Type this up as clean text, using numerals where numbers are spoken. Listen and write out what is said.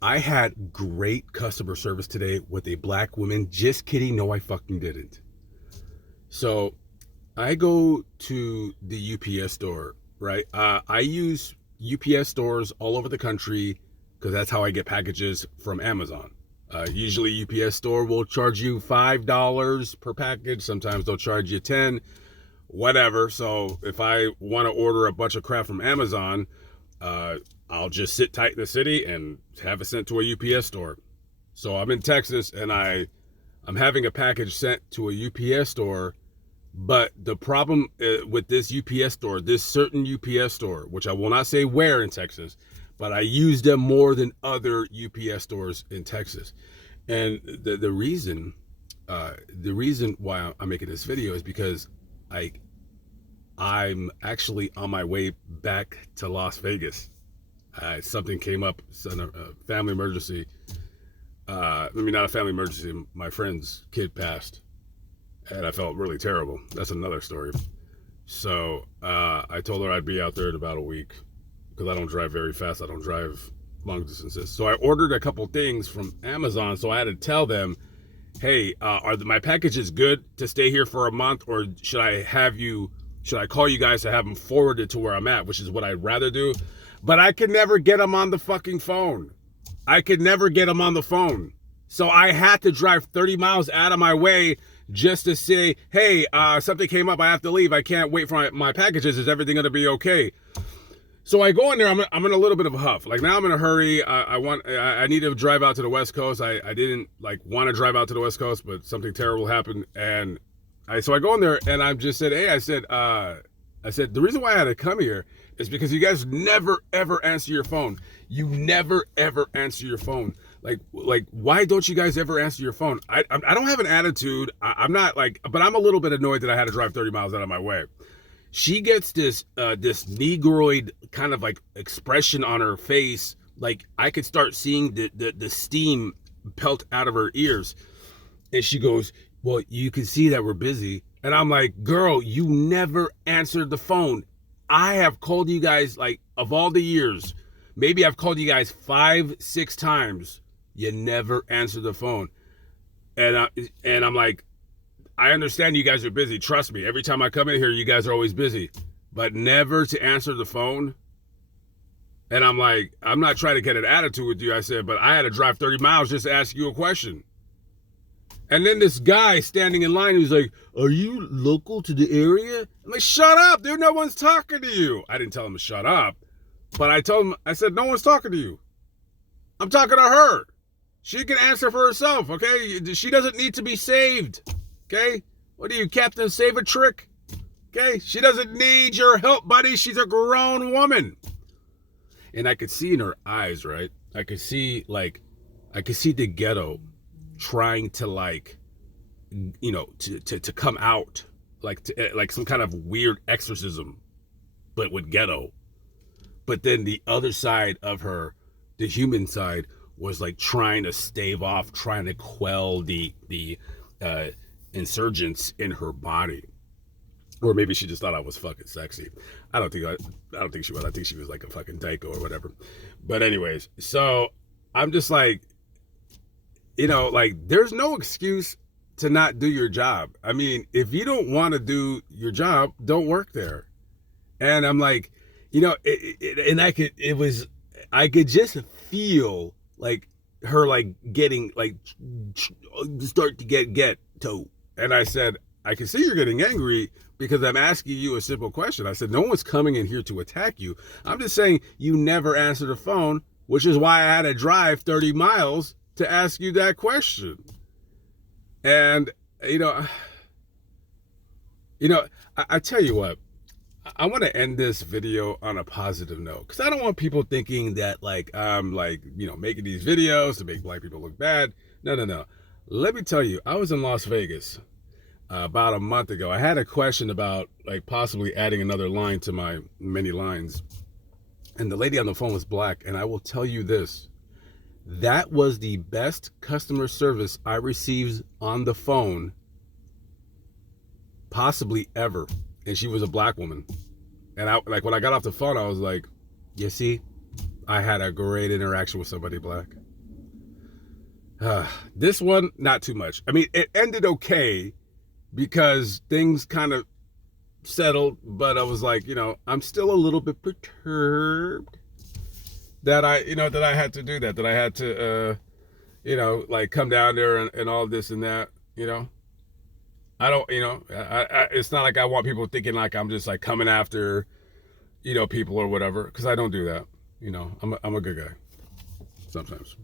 I had great customer service today with a black woman. Just kidding. No, I fucking didn't. So I go to the UPS store, right? I use UPS stores all over the country because that's how I get packages from Amazon. Usually UPS store will charge you $5 per package. Sometimes they'll charge you 10, whatever. So if I want to order a bunch of crap from Amazon, uh, I'll just sit tight in the city and have it sent to a UPS store. So I'm in Texas and I'm having a package sent to a UPS store, but the problem with this UPS store, this certain UPS store, which I will not say where in Texas, but I use them more than other UPS stores in Texas. And the reason why I'm making this video is because I I'm actually on my way back to Las Vegas. Something came up, a family emergency. Not a family emergency. My friend's kid passed, and I felt really terrible. That's another story. So I told her I'd be out there in about a week because I don't drive very fast. I don't drive long distances. So I ordered a couple things from Amazon. So I had to tell them, hey, my packages good to stay here for a month, or should I call you guys to have them forwarded to where I'm at, which is what I'd rather do. But I could never get them on the fucking phone. I could never get them on the phone. So I had to drive 30 miles out of my way just to say, hey, something came up. I have to leave. I can't wait for my packages. Is everything going to be okay? So I go in there. I'm in a little bit of a huff. Like, now I'm in a hurry. I need to drive out to the West Coast. I didn't want to drive out to the West Coast, but something terrible happened. And so I go in there and I just said, hey, I said, the reason why I had to come here is because you guys never, ever answer your phone. You never, ever answer your phone. Like, why don't you guys ever answer your phone? I don't have an attitude. I'm not but I'm a little bit annoyed that I had to drive 30 miles out of my way. She gets this negroid kind of expression on her face. Like, I could start seeing the steam pelt out of her ears. And she goes, well, you can see that we're busy. And I'm like, girl, you never answered the phone. I have called you guys, of all the years, maybe I've called you guys 5-6 times. You never answered the phone. And I'm like, I understand you guys are busy. Trust me. Every time I come in here, you guys are always busy. But never to answer the phone. And I'm like, I'm not trying to get an attitude with you. I said, but I had to drive 30 miles just to ask you a question. And then this guy standing in line, who's like, are you local to the area? I'm like, shut up, dude, no one's talking to you. I didn't tell him to shut up, but I told him, I said, no one's talking to you. I'm talking to her. She can answer for herself, okay? She doesn't need to be saved, okay? What are you, Captain Save-A-Trick? Okay? She doesn't need your help, buddy. She's a grown woman. And I could see in her eyes, right? I could see the ghetto trying to to come out like some kind of weird exorcism, but with ghetto. But then the other side of her, the human side, was trying to stave off, trying to quell the insurgents in her body. Or maybe she just thought I was fucking sexy. I don't think she was. I think she was like a fucking dyko or whatever. But anyways, so I'm just there's no excuse to not do your job. I mean, if you don't want to do your job, don't work there. And I'm like, I could just feel her getting start to get to. And I said, I can see you're getting angry because I'm asking you a simple question. I said, no one's coming in here to attack you. I'm just saying you never answer the phone, which is why I had to drive 30 miles to ask you that question. And I tell you what, I want to end this video on a positive note, because I don't want people thinking that I'm making these videos to make black people look bad. No. Let me tell you, I was in Las Vegas about a month ago. I had a question about possibly adding another line to my many lines, and the lady on the phone was black. And I will tell you this: that was the best customer service I received on the phone possibly ever. And she was a black woman. And I when I got off the phone, I was like, you see, I had a great interaction with somebody black. This one, not too much. I mean, it ended okay because things kind of settled, but I was like, I'm still a little bit perturbed that that I had to do that I had to, like come down there and all this and that, I don't, it's not like I want people thinking like I'm just like coming after, people or whatever, because I don't do that. I'm a good guy sometimes.